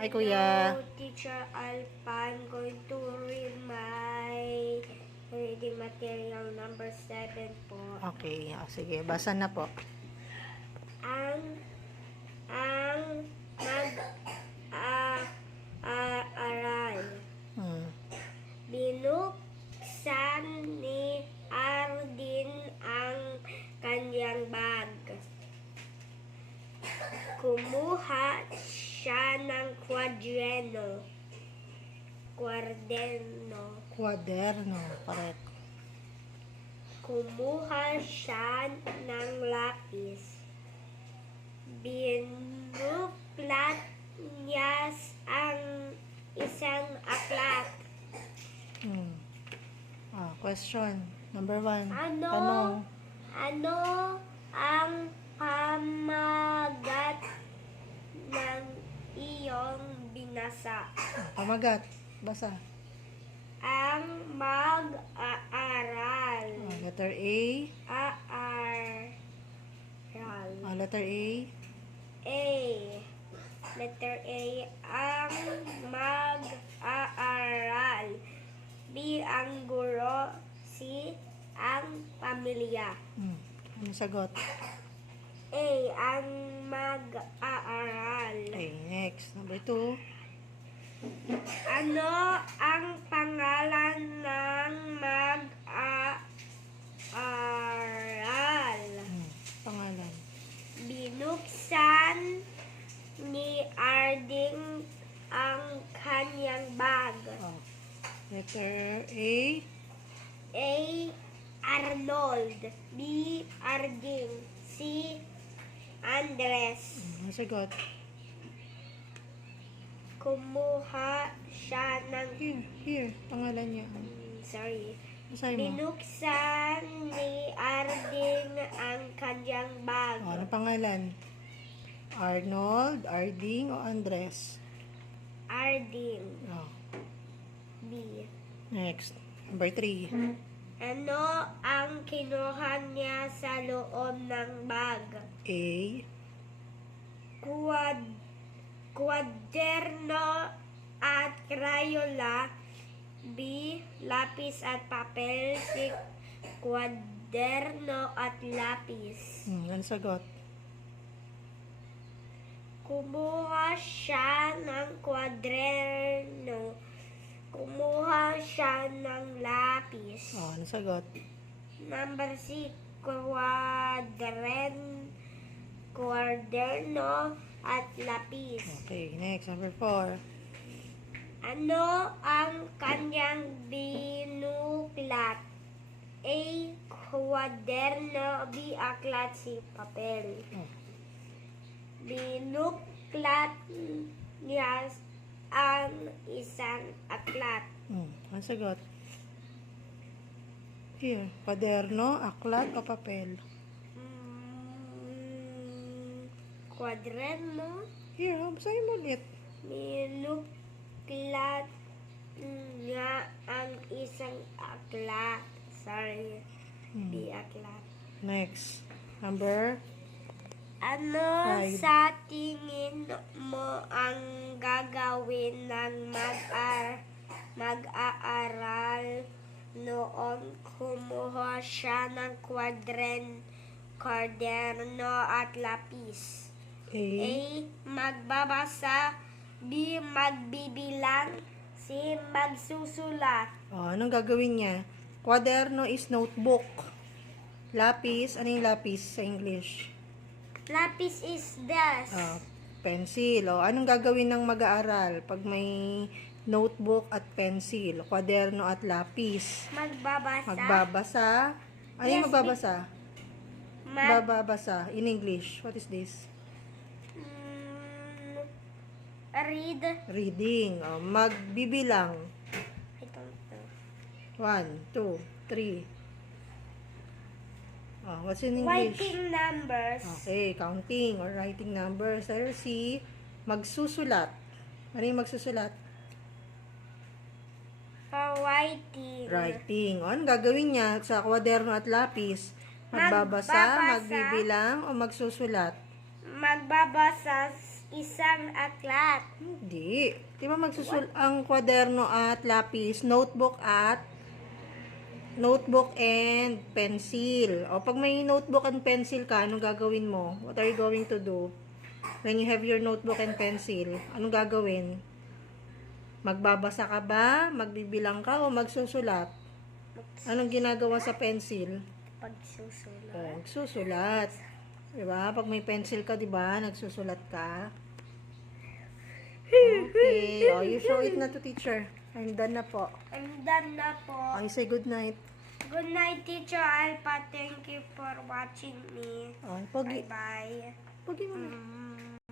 Hi, Kuya. Hello, Teacher Alpha. I'm going to read my reading material number 7 po. Okay, sige. Basa na po. Ang mag-aaral. Binuksan ni Ardin ang kanyang bag. Kumuha siya ng kwaderno. Correct. Kumuha siya ng lapis. Binuklat niya ang isang aklat. Question. Number 1. Ano Tanong. ang pamagat ng iyong binasa? Pamagat. Basa. Ang mag-aaral. Letter A. Letter A. A. Letter A. Ang mag-aaral. B. Ang guro. C. Ang pamilya. Ano sagot? A. Ang mag-aaral. Okay, next. Number 2. Ano ang pangalan ng mag-aaral? Pangalan. Binuksan ni Arding ang kanyang bag. Letter A. A. Arnold. B. Arding. C. Andres. Ano sagot? Kumuha siya ng... Here. Pangalan niya. Sorry. Basahin mo. Binuksan ni Arding ang kanyang bag. Ano pangalan? Arnold, Arding, o Andres? Arding. B. Next. Number 3. Ano ang kinuha niya sa loob ng bag? A. Kwaderno at crayola. B. Lapis at papel. C. Kwaderno at lapis. Ano sagot? Kumuha siya ng kwaderno. Kumuha siya ng lapis. Ano sagot? Number 6, kwaderno at lapis. Okay, next. Number 4. Ano ang kanyang binuklat? A. Kwaderno. B. Aklat. C. Papel. Binuklat niya ang isang aklat. Ano sagot? Here. Kwaderno, aklat, o papel? Kwaderno. Here, basahin mo ulit. Binuklat niya ang isang aklat. Sorry. Di aklat. Next. Number? Ano 5. sa tingin mo ang gagawin ng mag-aaral noong kumuha siya ng kwaderno at lapis? A. A. Magbabasa. B. Magbibilang. C. Magsusulat. Anong gagawin niya? Kwaderno is notebook. Lapis, ano yung lapis sa English? Lapis is desk. Pencil. Anong gagawin ng mag-aaral pag may notebook at pencil? Kwaderno at lapis. Magbabasa. Magbabasa. Ano yung Yes, magbabasa? Bababasa. In English, what is this? Read. Reading. Magbibilang. I don't know. 1, 2, 3. What's in English? Writing numbers. Okay, counting or writing numbers. Letter C, magsusulat. Ano yung magsusulat? Writing. Writing. Ano gagawin niya sa kwaderno at lapis? Magbabasa, magbibilang, o magsusulat? Magbabasa isang aklat. Hindi. Di ba ang kwaderno at lapis, notebook and pencil. O, pag may notebook and pencil ka, anong gagawin mo? What are you going to do? When you have your notebook and pencil, anong gagawin? Magbabasa ka ba? Magbibilang ka? O magsusulat? Anong ginagawa sa pencil? Pagsusulat. O, magsusulat. Diba? Pag may pencil ka, diba? Nagsusulat ka. Okay. O, you show it na to teacher. I'm done na po. I'm done na po. Okay, say good night. Good night, Teacher Alpha. Thank you for watching me. Okay, pogi. Bye-bye. Pogi mo na. Mm.